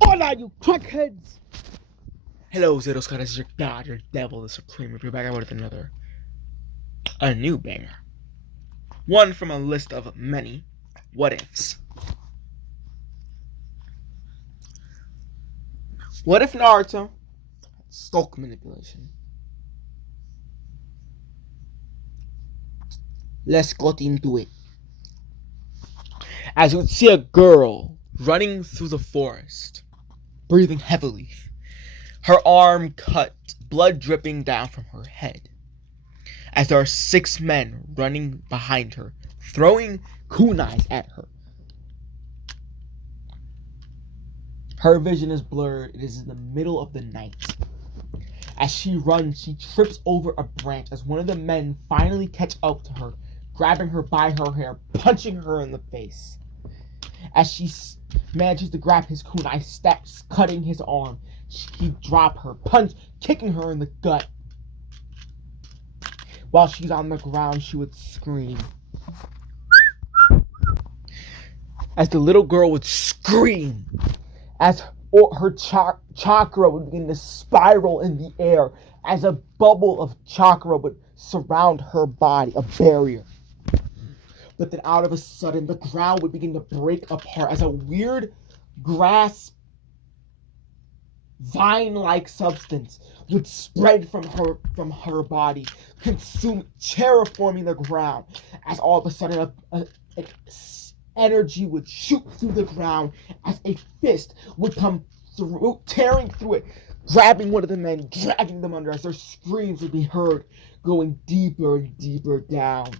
Hola, you crackheads! Hello, Zero Scott, this is your god, your devil, the supreme. We're back with a new banger. One from a list of many what ifs. What if Naruto had sculk manipulation? Let's get into it. As you would see a girl running through the forest, breathing heavily, her arm cut, blood dripping down from her head. As there are 6 men running behind her, throwing kunais at her. Her vision is blurred. It is in the middle of the night. As she runs, she trips over a branch as one of the men finally catch up to her, grabbing her by her hair, punching her in the face. As she manages to grab his kunai, steps, cutting his arm, he drops her, kicking her in the gut. While she's on the ground, she would scream. As the little girl would scream, as her chakra would begin to spiral in the air, as a bubble of chakra would surround her body, a barrier. But then out of a sudden, the ground would begin to break apart as a weird grass vine-like substance would spread from her body, terraforming the ground. As all of a sudden, energy would shoot through the ground as a fist would come through, tearing through it, grabbing one of the men, dragging them under as their screams would be heard, going deeper and deeper down.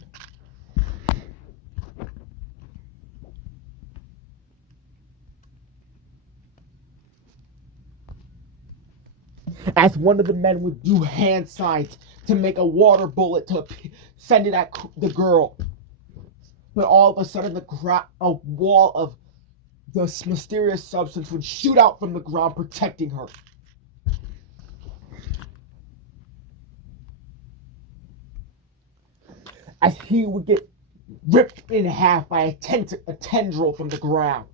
As one of the men would do hand signs to make a water bullet to send it at the girl. But all of a sudden, a wall of this mysterious substance would shoot out from the ground, protecting her. As he would get ripped in half by a tendril from the ground.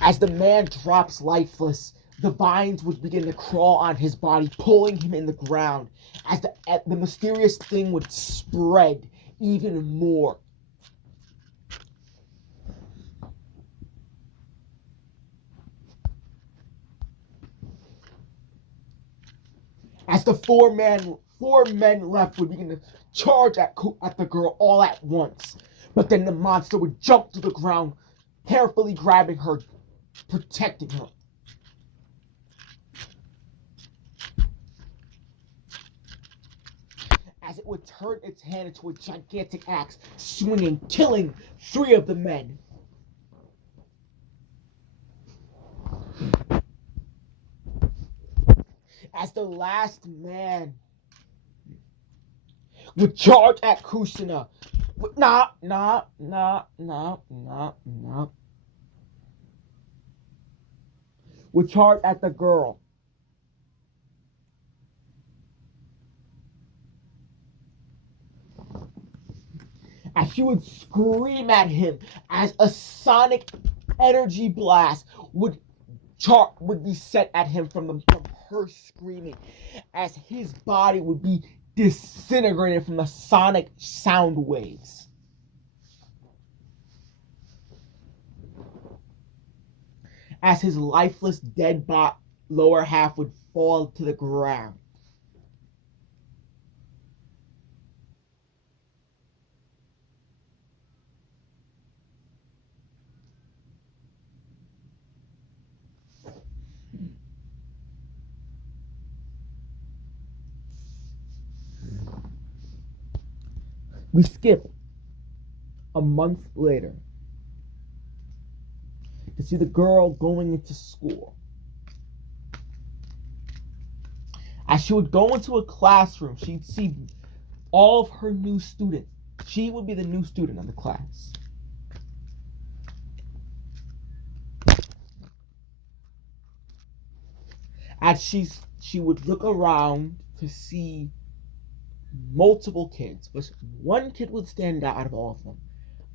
As the man drops lifeless, the vines would begin to crawl on his body, pulling him in the ground, as the mysterious thing would spread even more. As the four men left would begin to charge at the girl all at once. But then the monster would jump to the ground, carefully grabbing her, protecting her. As it would turn its hand into a gigantic axe, swinging, killing 3 of the men. As the last man would charge at Kushina. Nah. Would charge at the girl. As she would scream at him as a sonic energy blast would be set at him from her screaming, as his body would be disintegrated from the sonic sound waves. As his lifeless dead lower half would fall to the ground. We skip a month later to see the girl going into school. As she would go into a classroom, she'd see all of her new students. She would be the new student of the class. As she would look around to see multiple kids, but one kid would stand out of all of them.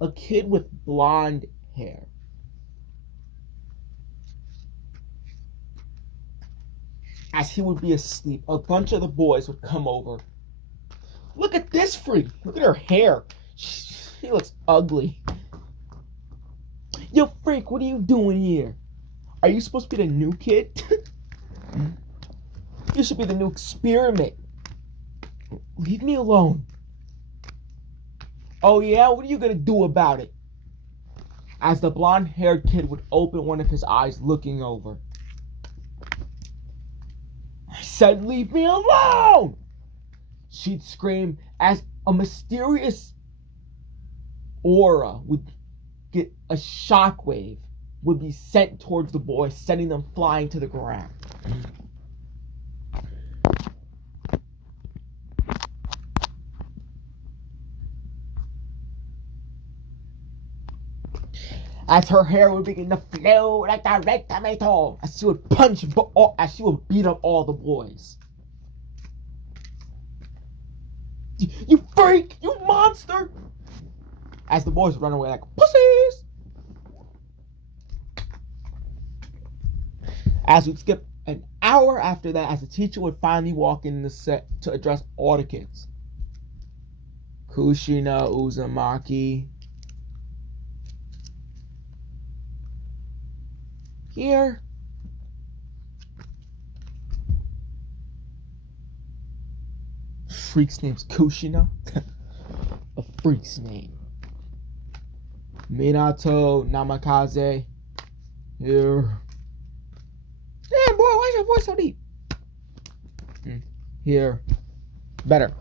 a kid with blonde hair. As he would be asleep, a bunch of the boys would come over. Look at this freak. Look at her hair. She looks ugly. Yo, freak, what are you doing here? Are you supposed to be the new kid? You should be the new experiment. Leave me alone. Oh yeah? What are you gonna do about it? As the blonde-haired kid would open one of his eyes, looking over. I said, leave me alone! She'd scream as a mysterious aura would get a shockwave would be sent towards the boys, sending them flying to the ground. As her hair would begin to flow like a red tomato, as she would as she would beat up all the boys. You freak! You monster! As the boys run away like pussies. As we'd skip an hour after that, as the teacher would finally walk in the set to address all the kids. Kushina Uzumaki. Here. Freak's name's Kushina. A freak's name. Minato Namikaze. Here. Damn, boy, why is your voice so deep? Here. Better.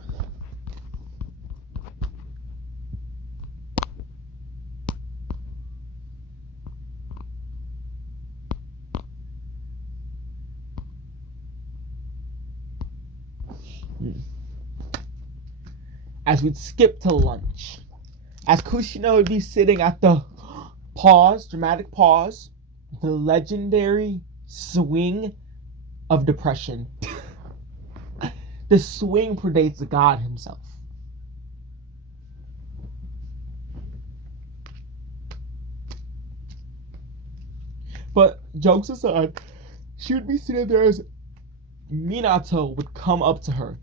As we'd skip to lunch. As Kushina would be sitting at the dramatic pause, the legendary swing of depression. The swing predates the god himself. But jokes aside, she would be sitting there as Minato would come up to her.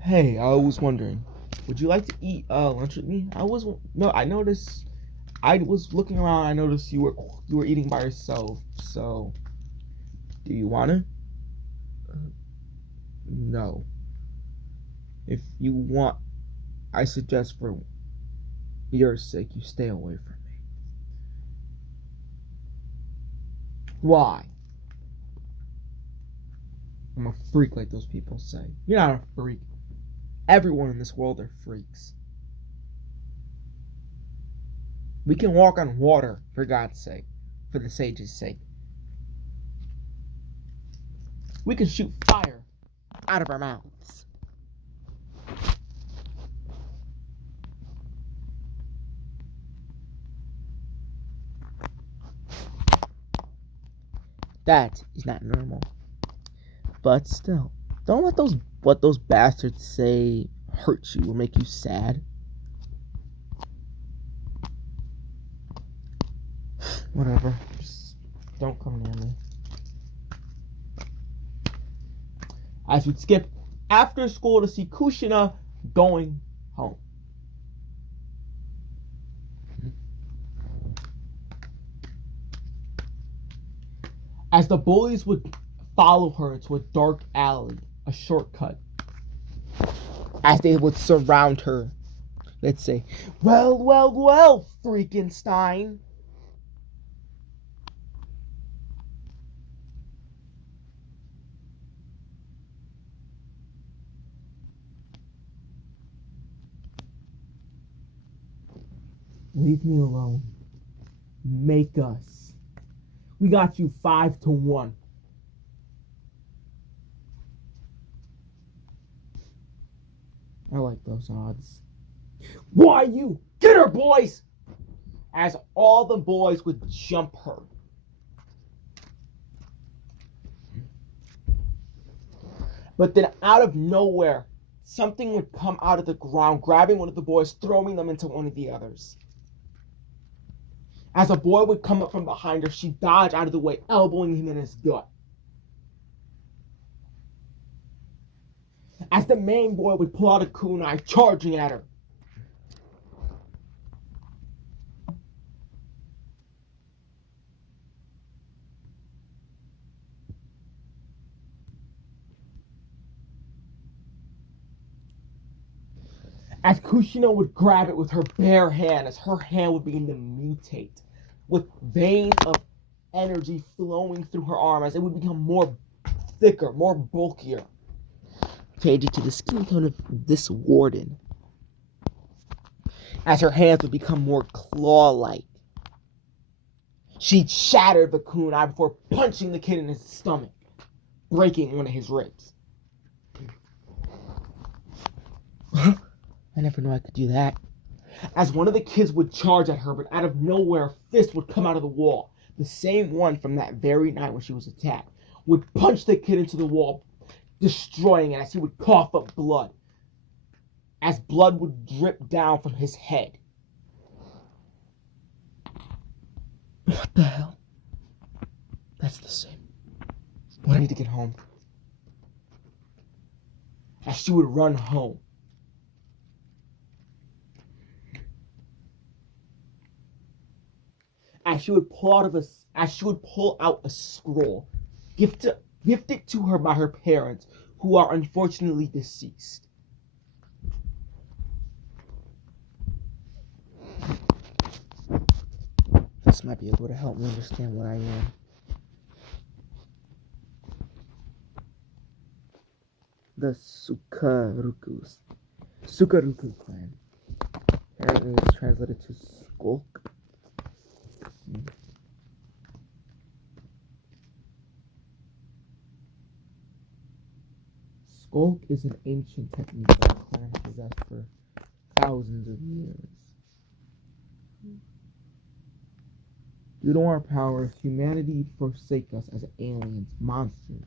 Hey, I was wondering, would you like to eat lunch with me? I noticed. I was looking around. I noticed you were eating by yourself. So, do you wanna? No. If you want, I suggest for your sake you stay away from me. Why? I'm a freak, like those people say. You're not a freak. Everyone in this world are freaks. We can walk on water, for God's sake. For the sage's sake. We can shoot fire out of our mouths. That is not normal. But still, don't let what those bastards say hurt you or make you sad. Whatever. Just don't come near me. As we'd skip after school to see Kushina going home. As the bullies would follow her into a dark alley, a shortcut. As they would surround her, let's say, well, Freakenstein. Leave me alone. Make us. We got you 5-1. I like those odds. Why you? Get her, boys! As all the boys would jump her. But then out of nowhere, something would come out of the ground, grabbing one of the boys, throwing them into one of the others. As a boy would come up from behind her, she dodged out of the way, elbowing him in his gut. As the main boy would pull out a kunai, charging at her. As Kushina would grab it with her bare hand, as her hand would begin to mutate, with veins of energy flowing through her arm, as it would become more thicker, more bulkier, changing to the skin tone of this warden. As her hands would become more claw-like, she'd shatter the kunai before punching the kid in his stomach, breaking one of his ribs. I never knew I could do that. As one of the kids would charge at her, but out of nowhere, a fist would come out of the wall. The same one from that very night when she was attacked. Would punch the kid into the wall, destroying it as he would cough up blood. As blood would drip down from his head. What the hell? That's the same. I need to get home. As she would run home. As she would pull out a scroll, gifted to her by her parents, who are unfortunately deceased. This might be able to help me understand what I am. The Sukaruku clan. Apparently it's translated to sculk. Sculk is an ancient technique that the clan has possessed for thousands of years. Due to our powers, humanity forsake us as aliens, monsters,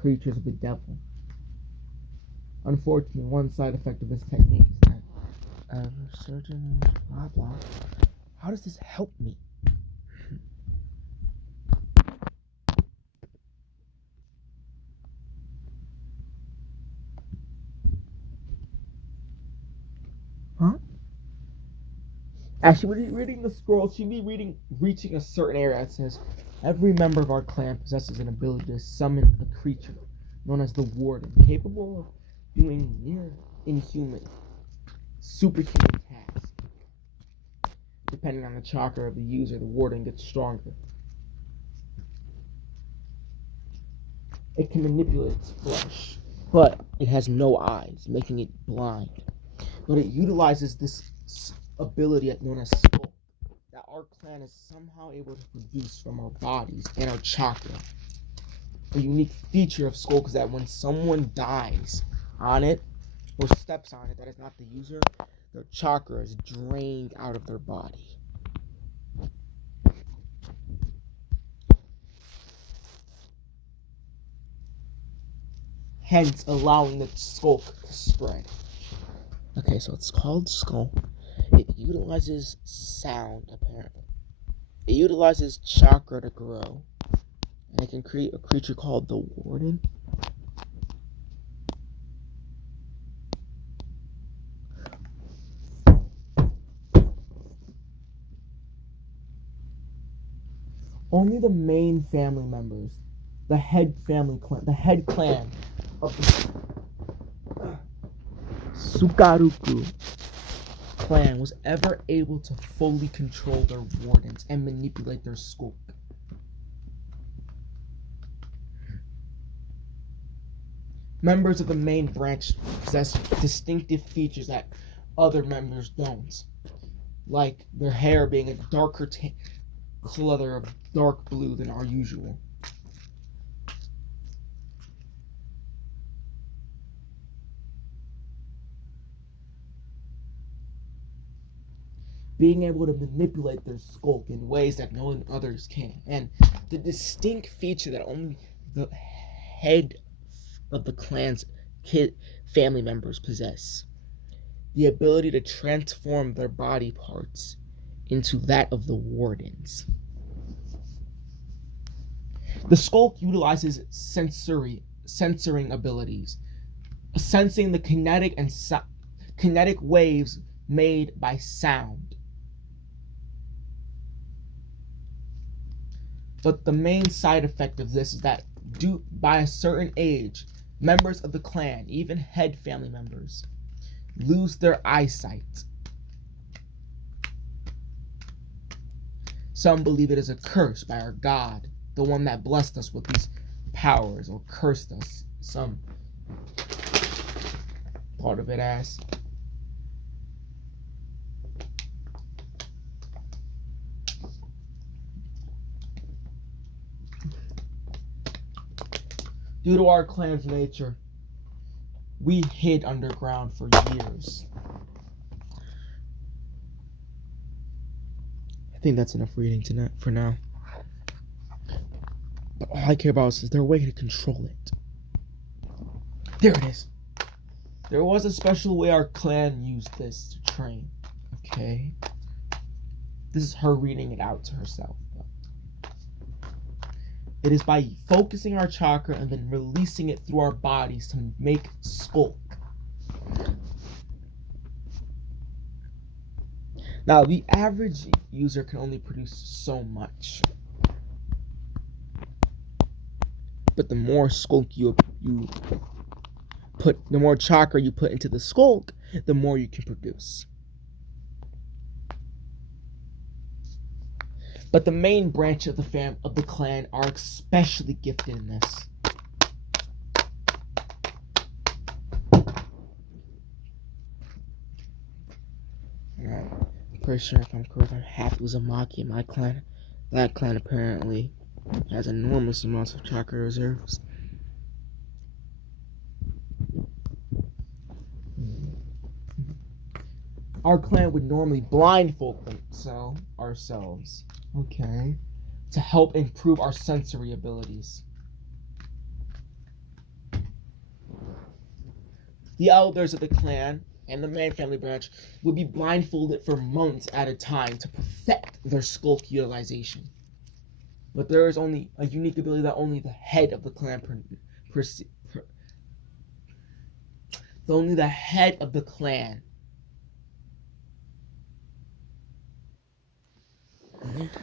creatures of the devil. Unfortunately, one side effect of this technique is that certain blah blah. How does this help me? Huh? As she would be reading the scroll, she'd be reaching a certain area that says, every member of our clan possesses an ability to summon a creature known as the Warden, capable of doing near inhuman, superhuman tasks. Depending on the chakra of the user, the Warden gets stronger. It can manipulate its flesh, but it has no eyes, making it blind. But it utilizes this ability known as sculk that our clan is somehow able to produce from our bodies and our chakra. A unique feature of sculk is that when someone dies on it or steps on it that is not the user, their chakra is drained out of their body. Hence allowing the sculk to spread. Okay, so it's called sculk. It utilizes sound, apparently. It utilizes chakra to grow. And it can create a creature called the Warden. Only the main family members, the head clan of the Sukaruku clan was ever able to fully control their wardens and manipulate their sculk. Members of the main branch possess distinctive features that other members don't, like their hair being a darker color of dark blue than our usual. Being able to manipulate their sculk in ways that no one others can. And the distinct feature that only the head of the clans family members possess: the ability to transform their body parts into that of the wardens. The sculk utilizes censoring abilities, sensing the kinetic waves made by sound. But the main side effect of this is that by a certain age, members of the clan, even head family members, lose their eyesight. Some believe it is a curse by our God, the one that blessed us with these powers, or cursed us. Some part of it as. Due to our clan's nature, we hid underground for years. I think that's enough reading tonight for now. But all I care about is there a way to control it? There it is. There was a special way our clan used this to train. Okay. This is her reading it out to herself. It is by focusing our chakra and then releasing it through our bodies to make sculk. Now, the average user can only produce so much. But the more sculk you put, the more chakra you put into the sculk, the more you can produce. But the main branch of the clan are especially gifted in this. Alright, I'm pretty sure if I'm correct, I'm half Uzumaki in my clan. That clan apparently has enormous amounts of chakra reserves. Our clan would normally blindfold ourselves, okay, to help improve our sensory abilities. The elders of the clan and the main family branch would be blindfolded for months at a time to perfect their sculk utilization. But there is only a unique ability that only the head of the clan only the head of the clan.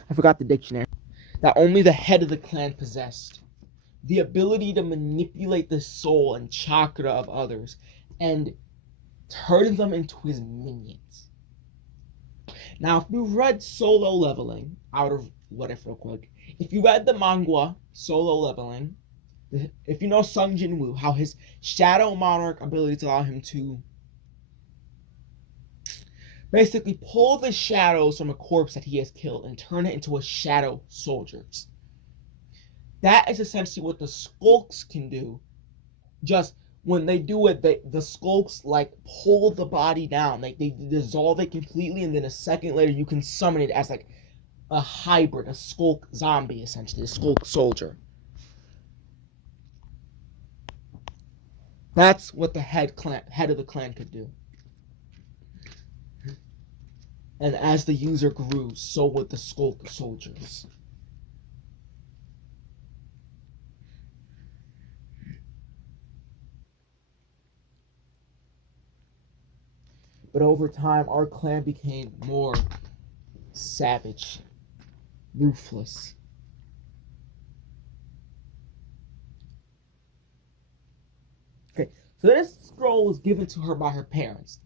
I forgot the dictionary. That only the head of the clan possessed. The ability to manipulate the soul and chakra of others and turn them into his minions. Now, if you read Solo Leveling, out of what if real quick, if you read the manga Solo Leveling, if you know Sung Jin Woo, how his Shadow Monarch abilities allow him to basically pull the shadows from a corpse that he has killed and turn it into a shadow soldiers. That is essentially what the skulks can do. Just when they do it, the skulks like pull the body down. Like they dissolve it completely, and then a second later you can summon it as like a hybrid, a skulk zombie, essentially, a skulk soldier. That's what the head of the clan could do. And as the user grew, so would the skulk soldiers. But over time, our clan became more savage, ruthless. Okay, so this scroll was given to her by her parents.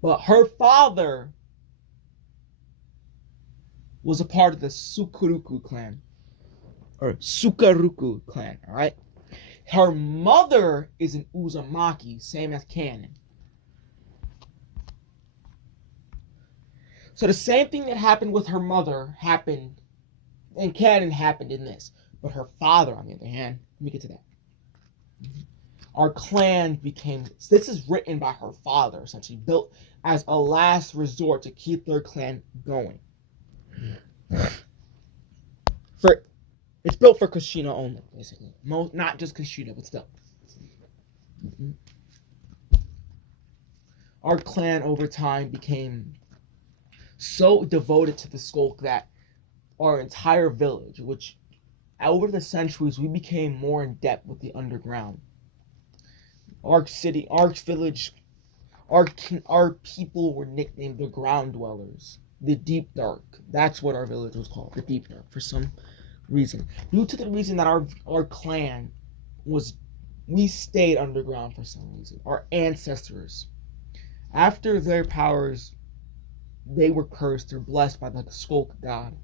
But her father was a part of the Sukaruku clan. Or Sukaruku clan, alright? Her mother is an Uzumaki, same as canon. So the same thing that happened with her mother happened in canon happened in this. But her father, on the other hand, let me get to that. Our clan became, this is written by her father, essentially, built as a last resort to keep their clan going. It's built for Kushina only, basically. Not just Kushina, but still. Our clan over time became so devoted to the skulk that our entire village, which over the centuries we became more in depth with the underground. Our city, our village, our people were nicknamed the ground dwellers, the deep dark. That's what our village was called, the deep dark, for some reason. Due to the reason that our clan was, we stayed underground for some reason. Our ancestors, after their powers, they were cursed or blessed by the skulk god.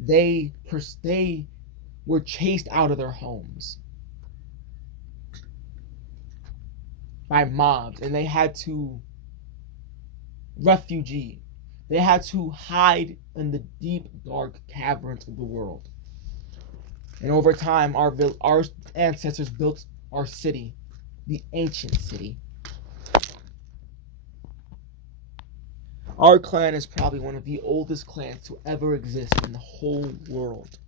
They were chased out of their homes by mobs, and they had to refugee. They had to hide in the deep, dark caverns of the world. And over time, our ancestors built our city, the ancient city. Our clan is probably one of the oldest clans to ever exist in the whole world.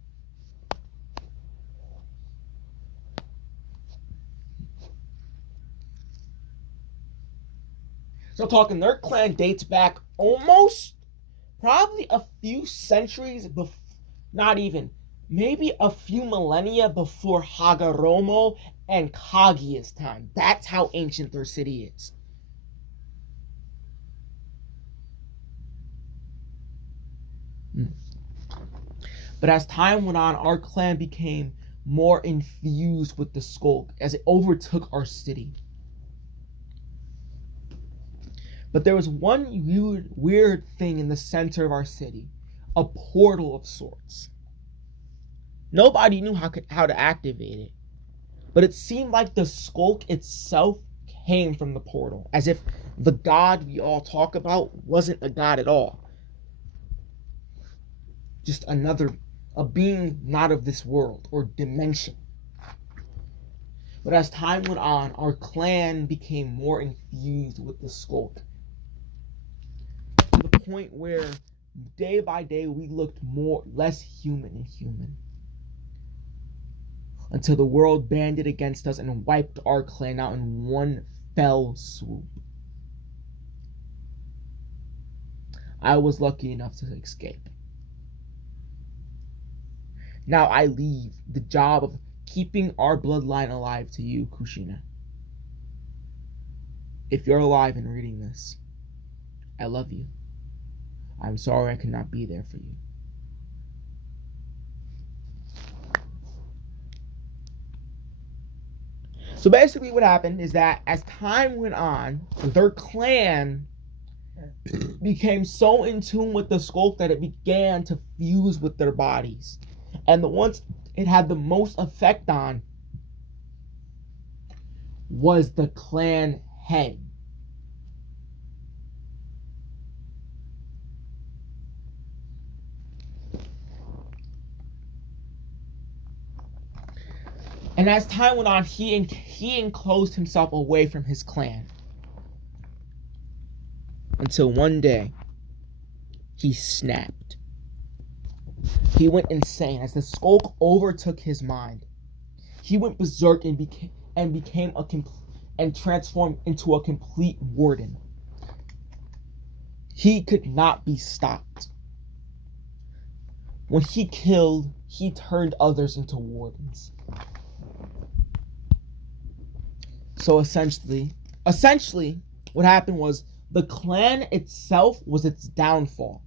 So talking, their clan dates back almost, probably a few centuries before, not even, maybe a few millennia before Hagoromo and Kaguya's time. That's how ancient their city is. But as time went on, our clan became more infused with the skulk as it overtook our city. But there was one weird thing in the center of our city, a portal of sorts. Nobody knew how to activate it, but it seemed like the skulk itself came from the portal, as if the god we all talk about wasn't a god at all. Just a being not of this world or dimension. But as time went on, our clan became more infused with the skulk, to the point where day by day we looked less human and human, until the world banded against us and wiped our clan out in one fell swoop. I was lucky enough to escape. Now I leave the job of keeping our bloodline alive to you, Kushina. If you're alive and reading this, I love you. I'm sorry I could not be there for you. So basically what happened is that as time went on, their clan became so in tune with the skulk that it began to fuse with their bodies. And the ones it had the most effect on was the clan head. And as time went on, he enclosed himself away from his clan. Until one day, he snapped. He went insane as the skulk overtook his mind. He went berserk and transformed into a complete warden. He could not be stopped. When he killed, he turned others into wardens. So essentially, what happened was the clan itself was its downfall.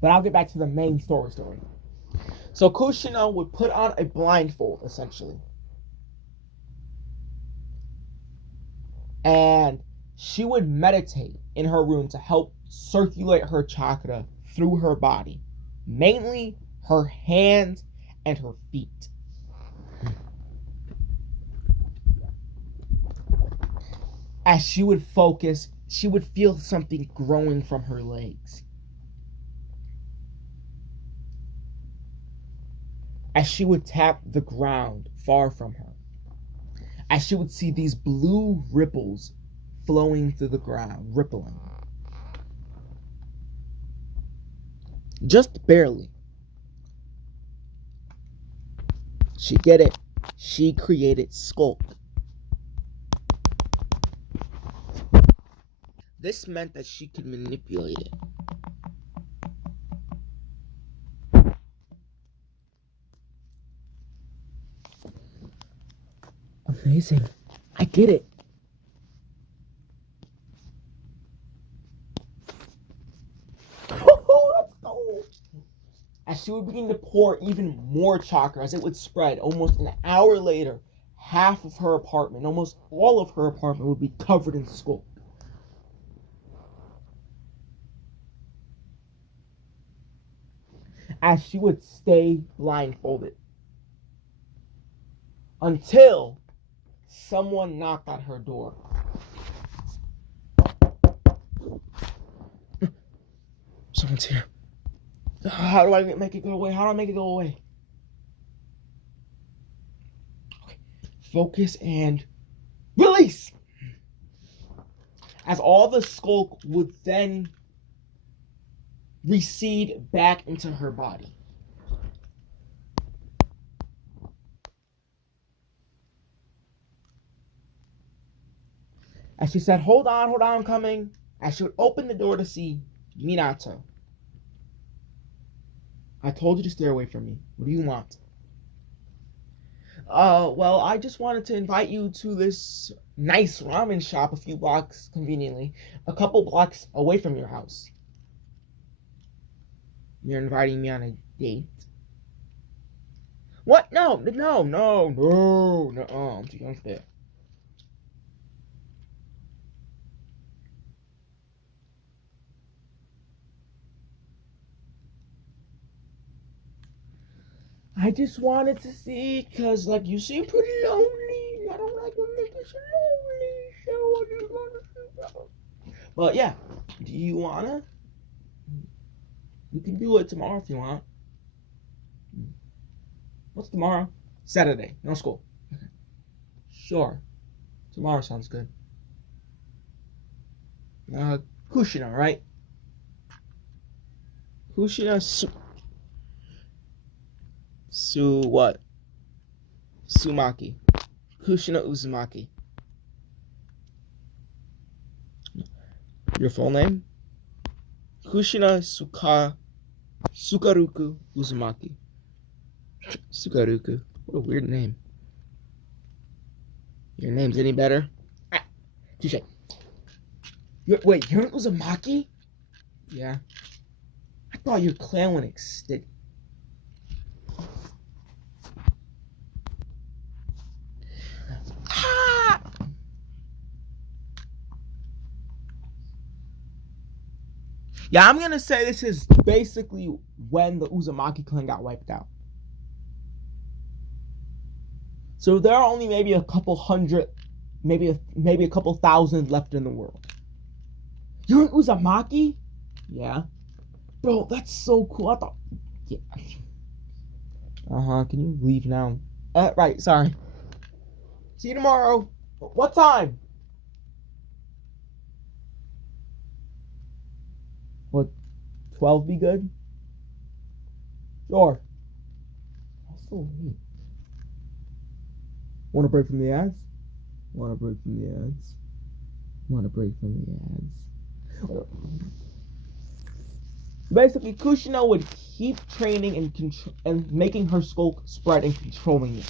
But I'll get back to the main story. So Kushina would put on a blindfold, essentially. And she would meditate in her room to help circulate her chakra through her body. Mainly her hands and her feet. As she would focus, she would feel something growing from her legs. As she would tap the ground far from her, as she would see these blue ripples flowing through the ground, rippling. Just barely. She created sculk. This meant that she could manipulate it. Amazing. I get it. Let's go. As she would begin to pour even more chakra, as it would spread, almost an hour later, half of her apartment, almost all of her apartment, would be covered in sculk. As she would stay blindfolded. Until someone knocked at her door. Someone's here. How do I make it go away? How do I make it go away? Okay. Focus and release! As all the sculk would then recede back into her body. As she said, hold on, I'm coming. As she would open the door to see Minato. I told you to stay away from me. What do you want? Well, I just wanted to invite you to this nice ramen shop a few blocks, conveniently, a couple blocks away from your house. You're inviting me on a date? What? No, I'm too young for that. I just wanted to see, cause like you seem pretty lonely. I don't like when niggas are lonely, so I just wanna see that. But yeah, do you wanna? We can do it tomorrow if you want. What's tomorrow? Saturday. No school. Okay. Sure. Tomorrow sounds good. Kushina, right? Kushina what? Sumaki. Kushina Uzumaki. Your full name? Kushina Sukaruku Uzumaki. Sukaruku. What a weird name. Your name's any better? Ah, touche. Wait, you're an Uzumaki? Yeah. I thought your clan went extinct. Yeah, I'm gonna say this is basically when the Uzumaki clan got wiped out. So there are only maybe a couple hundred, maybe a couple thousand left in the world. You're an Uzumaki? Yeah. Bro, that's so cool. I thought... Yeah. Can you leave now? Right, sorry. See you tomorrow. What time? What, 12 be good? Sure. That's so late. Want a break from the ads? Want a break from the ads? Want a break from the ads? Basically, Kushina would keep training and making her sculk spread and controlling it.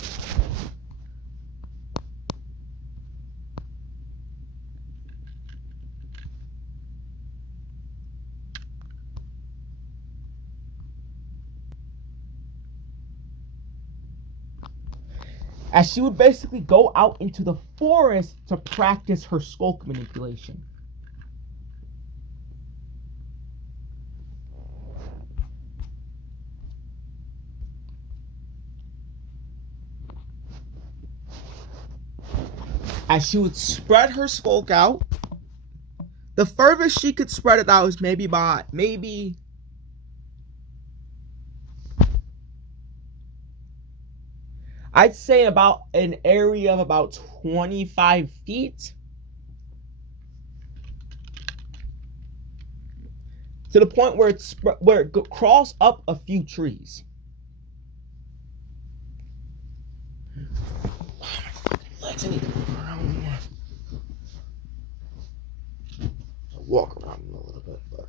As she would basically go out into the forest to practice her sculk manipulation. As she would spread her sculk out, the furthest she could spread it out is maybe I'd say about an area of about 25 feet. to the point where it crawls up a few trees. Legs, I need to move around more. I'll walk around a little bit, but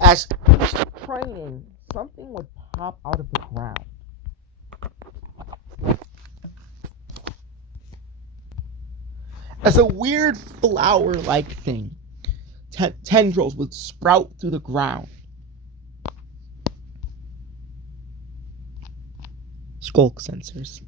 as training, something would pop out of the ground. As a weird flower-like thing, tendrils would sprout through the ground. Sculk sensors.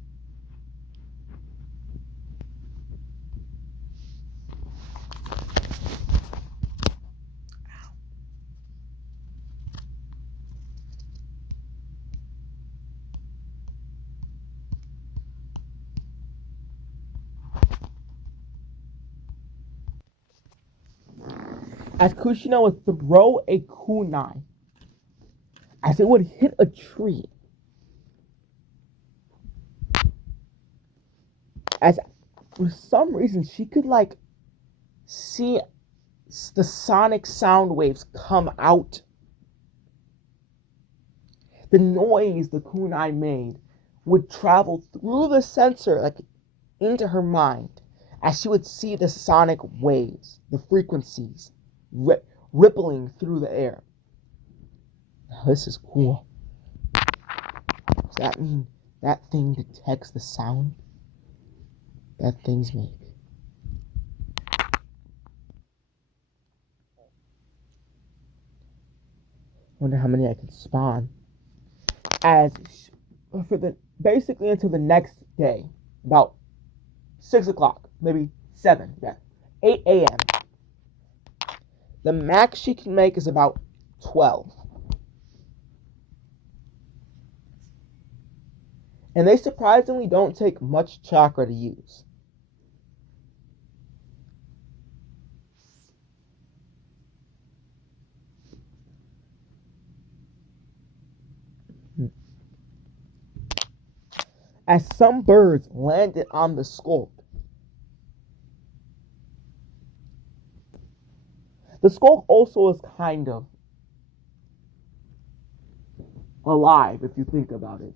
As Kushina would throw a kunai, as it would hit a tree, as for some reason she could see the sonic sound waves come out. The noise the kunai made would travel through the sensor into her mind, as she would see the sonic waves, the frequencies rippling through the air. Now, this is cool. Does that mean that thing detects the sound that things make? Wonder how many I can spawn. Basically until the next day, about 6 o'clock, maybe 7, 8 a.m. The max she can make is about 12. And they surprisingly don't take much chakra to use. As some birds landed on the sculk. The sculk also is kind of alive if you think about it.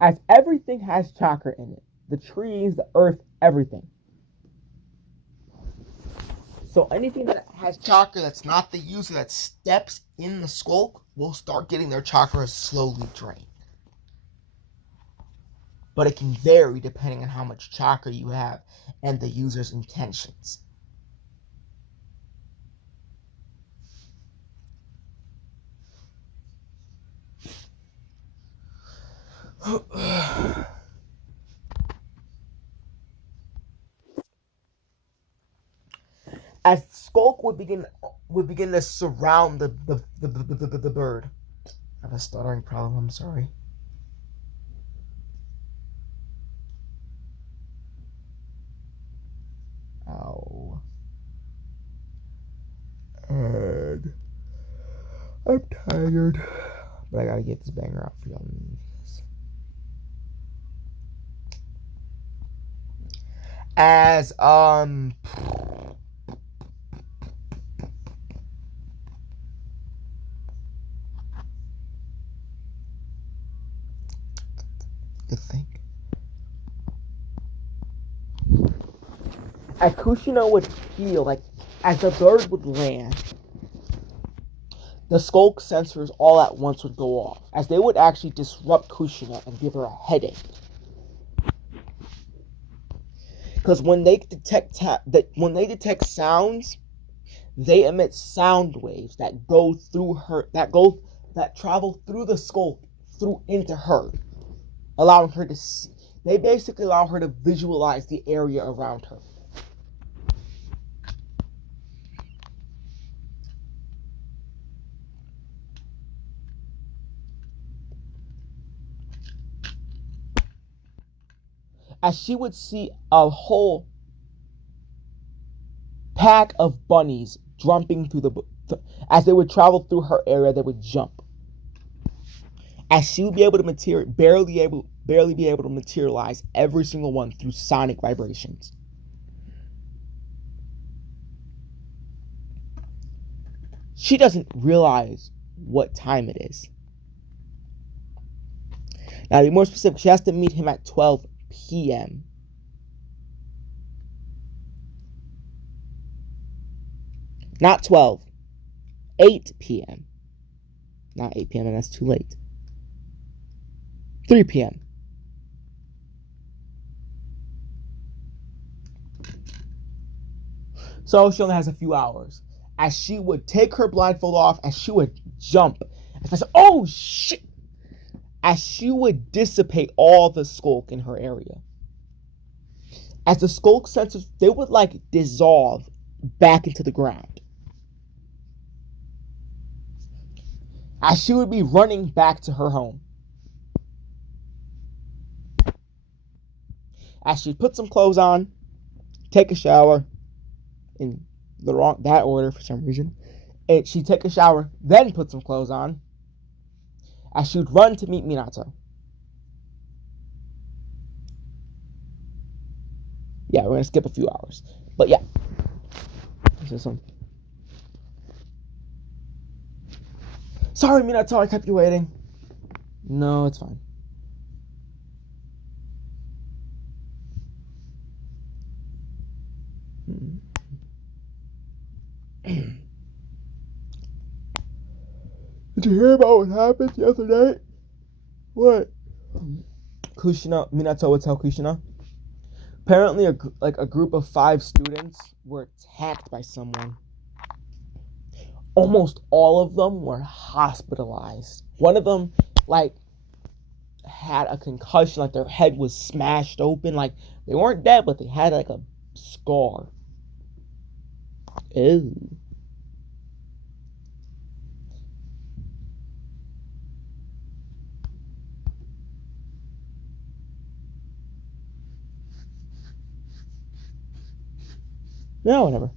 As everything has chakra in it. The trees, the earth, everything. So anything that has chakra that's not the user that steps in the sculk will start getting their chakra slowly drained. But it can vary depending on how much chakra you have and the user's intentions. As sculk would begin to surround the bird. I have a stuttering problem, I'm sorry. Ow. And I'm tired. But I gotta get this banger out for y'all. As I think Kushina would feel as the bird would land, the sculk sensors all at once would go off, as they would actually disrupt Kushina and give her a headache. Because when they detect sounds, they emit sound waves that go through her, that travel through the sculk through into her, allowing her to see. They basically allow her to visualize the area around her. As she would see a whole pack of bunnies jumping through as they would travel through her area, they would jump. As she would be able to barely be able to materialize every single one through sonic vibrations. She doesn't realize what time it is. Now, to be more specific, she has to meet him at 12 p.m. Not 12. 8 p.m. Not 8 p.m., and that's too late. 3 p.m. So she only has a few hours. As she would take her blindfold off, as she would jump, as I said, oh shit! As she would dissipate all the sculk in her area. As the sculk sensors, they would like dissolve back into the ground. As she would be running back to her home. As she'd put some clothes on, take a shower, in that order for some reason, and she'd take a shower, then put some clothes on, as she would run to meet Minato. Yeah, we're gonna skip a few hours, but yeah. This is some. Sorry, Minato, I kept you waiting. No, it's fine. Did you hear about what happened the other night? What? Minato would tell Kushina. Apparently, a group of 5 students were attacked by someone. Almost all of them were hospitalized. One of them, had a concussion, their head was smashed open. They weren't dead, but they had, a scar. Ew. Yeah, whatever.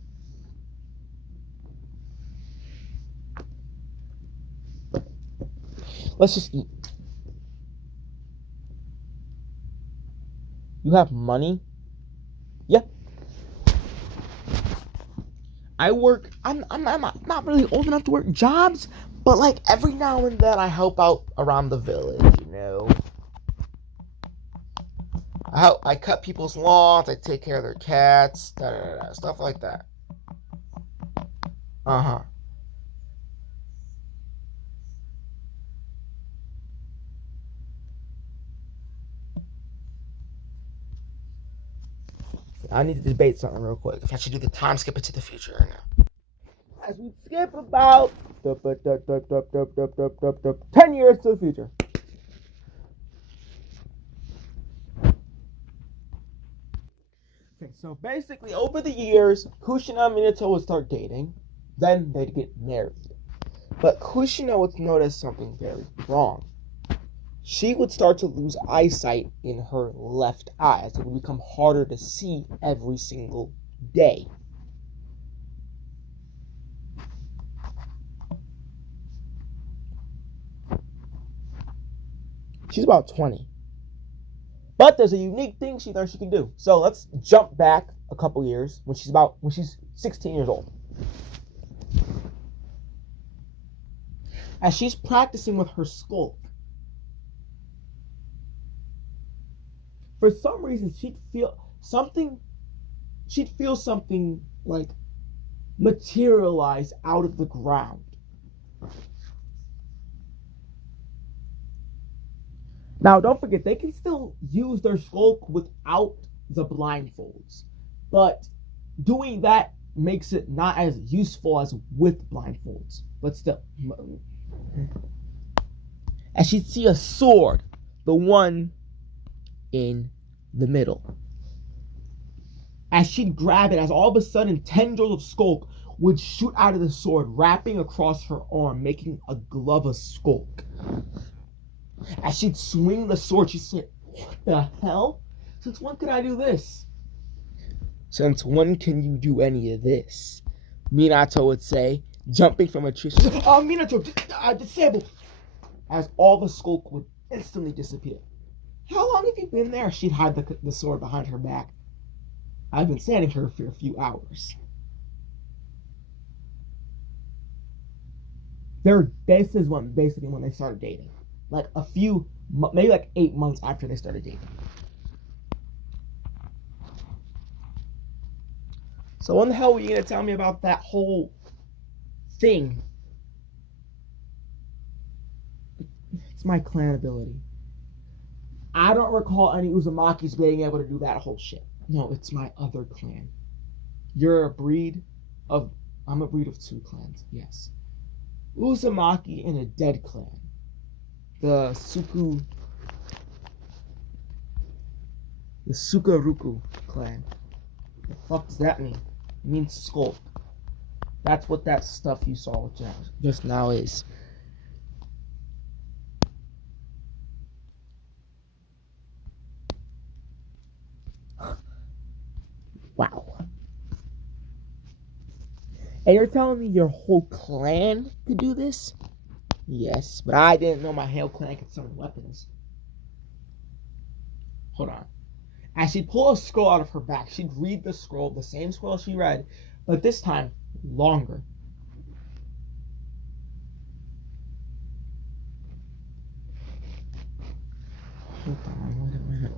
Let's just eat. You have money? Yeah. I work. I'm not really old enough to work jobs, but every now and then I help out around the village, I cut people's lawns, I take care of their cats, stuff like that. Uh-huh. I need to debate something real quick. If I should do the time skip it to the future or not. As we skip about 10 years to the future. Okay, so basically over the years, Kushina and Minato would start dating. Then they'd get married. But Kushina would notice something very wrong. She would start to lose eyesight in her left eye, as it would become harder to see every single day. She's about 20. But there's a unique thing she learned she can do. So let's jump back a couple years when she's 16 years old. As she's practicing with her sculk, for some reason she'd feel something materialize out of the ground. Now, don't forget, they can still use their sculk without the blindfolds, but doing that makes it not as useful as with blindfolds. But still, as she'd see a sword, the one in the middle. As she'd grab it, as all of a sudden tendrils of sculk would shoot out of the sword, wrapping across her arm, making a glove of sculk. As she'd swing the sword, she said, "What the hell? Since when could I do this?" Since when can you do any of this? Minato would say, jumping from a tree. Oh, Minato, disable! As all the skulk would instantly disappear. How long have you been there? She'd hide the sword behind her back. I've been standing here for a few hours. This is basically when they started dating. Like maybe like 8 months after they started dating. So when the hell were you going to tell me about that whole thing? It's my clan ability. I don't recall any Uzumakis being able to do that whole shit. No, it's my other clan. I'm a breed of 2 clans, yes. Uzumaki and a dead clan. The Sukaruku clan. The fuck does that mean? It means skull. That's what that stuff you saw just now is. Wow. And you're telling me your whole clan could do this? Yes, but I didn't know my whole clan could summon weapons. Hold on. As she'd pull a scroll out of her back, she'd read the scroll, the same scroll she read, but this time, longer. Hold on, wait a minute.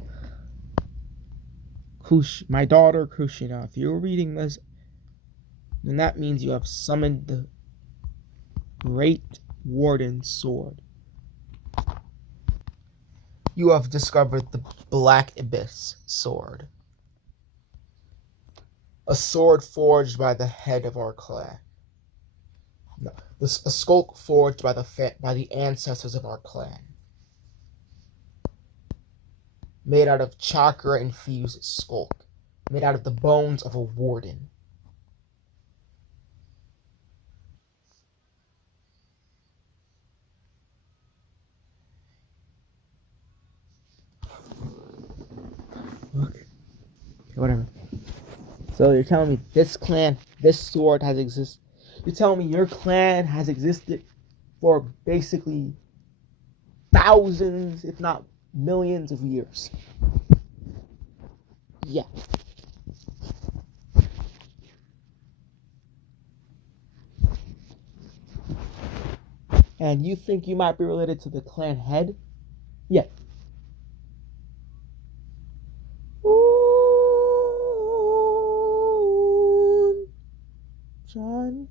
My daughter Kushina, if you're reading this, then that means you have summoned the Great Warden Sword. You have discovered the Black Abyss Sword. A sword forged by the head of our clan. No, a sculk forged by the ancestors of our clan. Made out of chakra-infused sculk. Made out of the bones of a warden. Look. Okay, whatever. So you're telling me this sword has existed. You're telling me your clan has existed for basically thousands, if not millions of years. Yeah. And you think you might be related to the clan head? Yeah. John.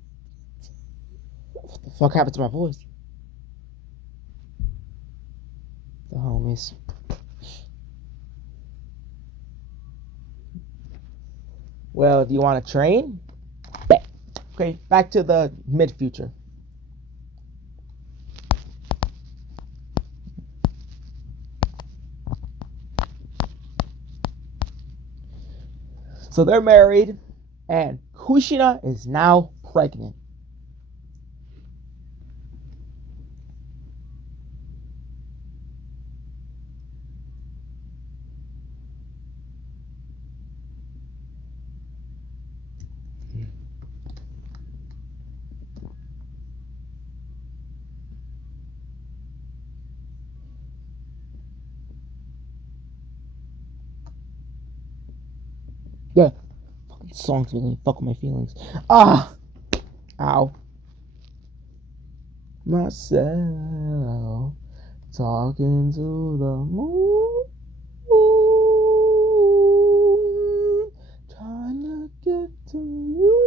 What the fuck happened to my voice? The homies. Well, do you want to train? Bet. Okay, back to the mid-future. So they're married, and Kushina is now pregnant. Yeah, fucking songs really fuck with my feelings. Ah, ow. Myself talking to the moon, trying to get to you.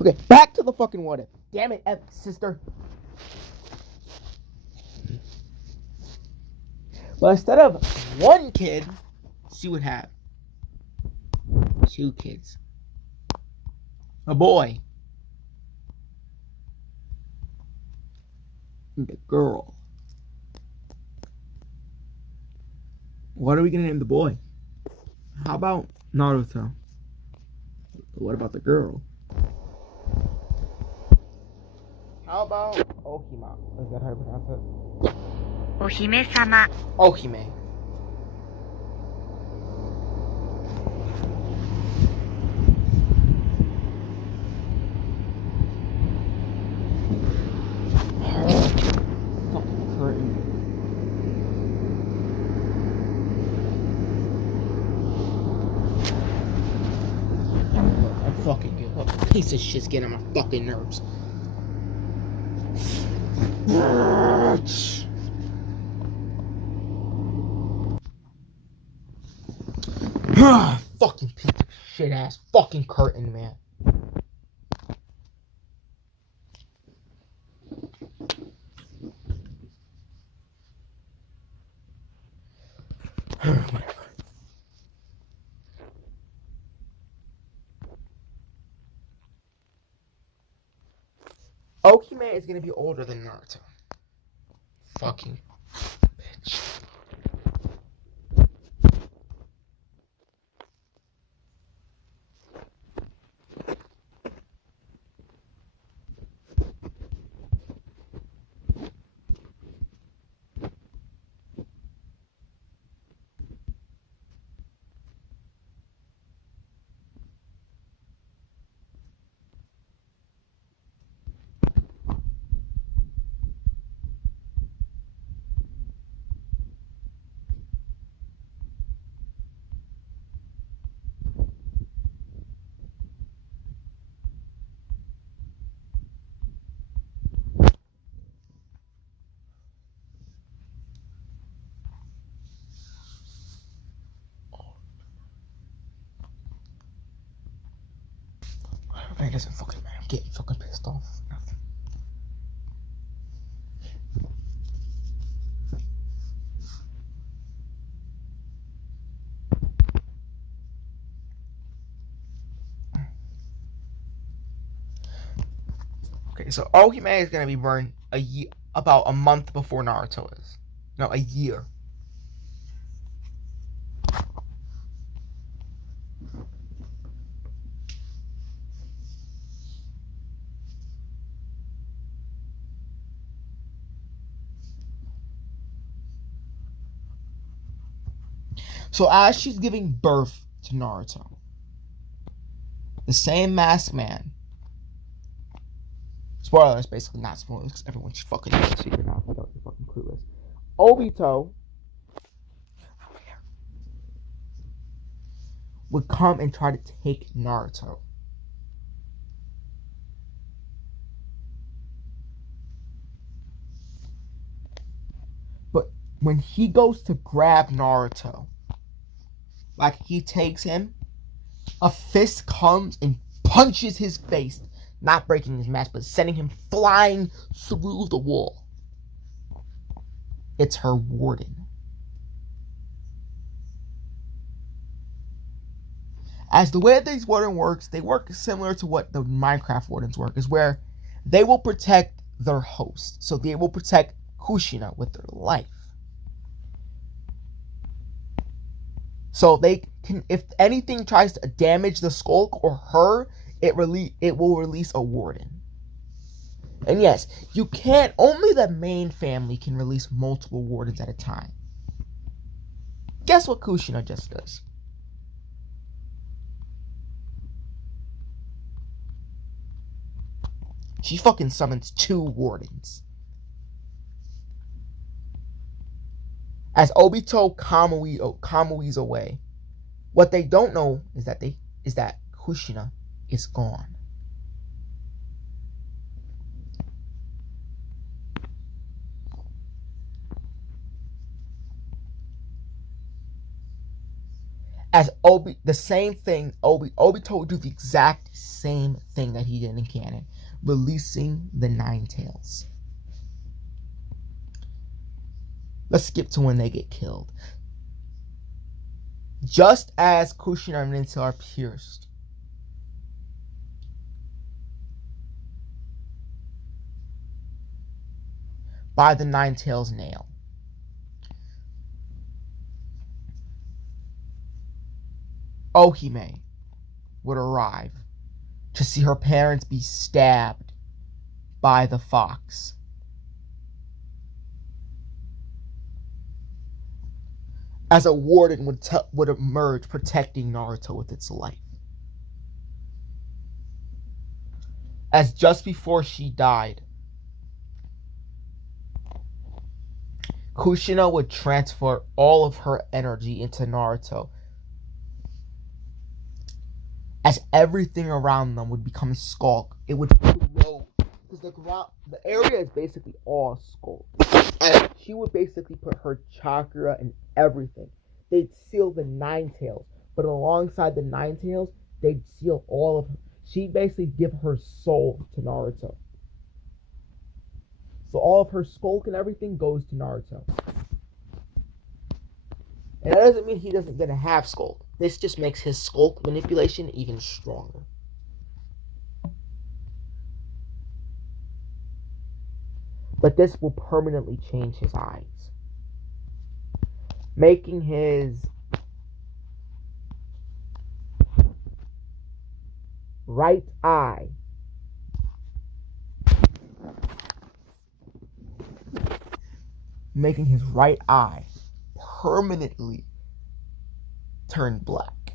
Okay, back to the fucking water. Damn it, sister. But instead of 1 kid, she would have 2 kids. A boy. And a girl. What are we gonna name the boy? How about Naruto? What about the girl? How about Ohima? Is that how you pronounce it? Ohime-sama. Ohime. Fucking good. What piece of shit's getting on my fucking nerves. Fucking piece of shit ass fucking curtain, man. Whatever. Okime is gonna be older than Naruto. Fucking bitch. It doesn't fucking matter. I'm getting fucking pissed off. Okay, so Okime is gonna be born about a month before Naruto is. No, a year. So as she's giving birth to Naruto, the same masked man. Spoilers, basically not spoilers, because everyone should fucking know the secret now. I thought you're fucking clueless. Obito would come and try to take Naruto. But when he goes to grab Naruto, like he takes him, a fist comes and punches his face, not breaking his mask, but sending him flying through the wall. It's her warden. As the way that these warden works, they work similar to what the Minecraft wardens work, is where they will protect their host. So they will protect Kushina with their life. So they can, if anything tries to damage the sculk or her, it will release a warden. And yes, you can't, only the main family can release multiple wardens at a time. Guess what Kushina just does? She fucking summons 2 wardens. As Obito Kamui's away, what they don't know is that Kushina is gone. As the same thing, Obito would do the exact same thing that he did in canon, releasing the 9 tails. Let's skip to when they get killed. Just as Kushina and Rinso are pierced, by the 9 tails nail, Okime would arrive to see her parents be stabbed by the fox. As a warden would emerge, protecting Naruto with its life. As just before she died, Kushina would transfer all of her energy into Naruto. as everything around them would become sculk. It would glow because the area is basically all sculk. And she would basically put her chakra and everything. They'd seal the nine tails, but alongside the nine tails, they'd seal all of her. She'd basically give her soul to Naruto. So all of her sculk and everything goes to Naruto. And that doesn't mean he doesn't get a half sculk. This just makes his sculk manipulation even stronger. But this will permanently change his eyes, making his right eye permanently turn black.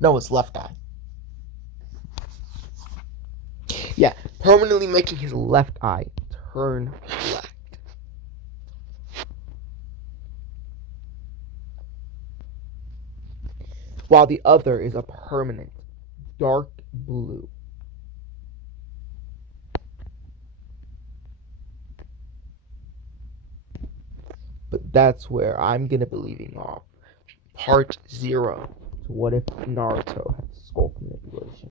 No, it's left eye. Yeah, permanently making his left eye turn black. While the other is a permanent dark blue. But that's where I'm going to be leaving off part 0 to what if Naruto had sculk manipulation.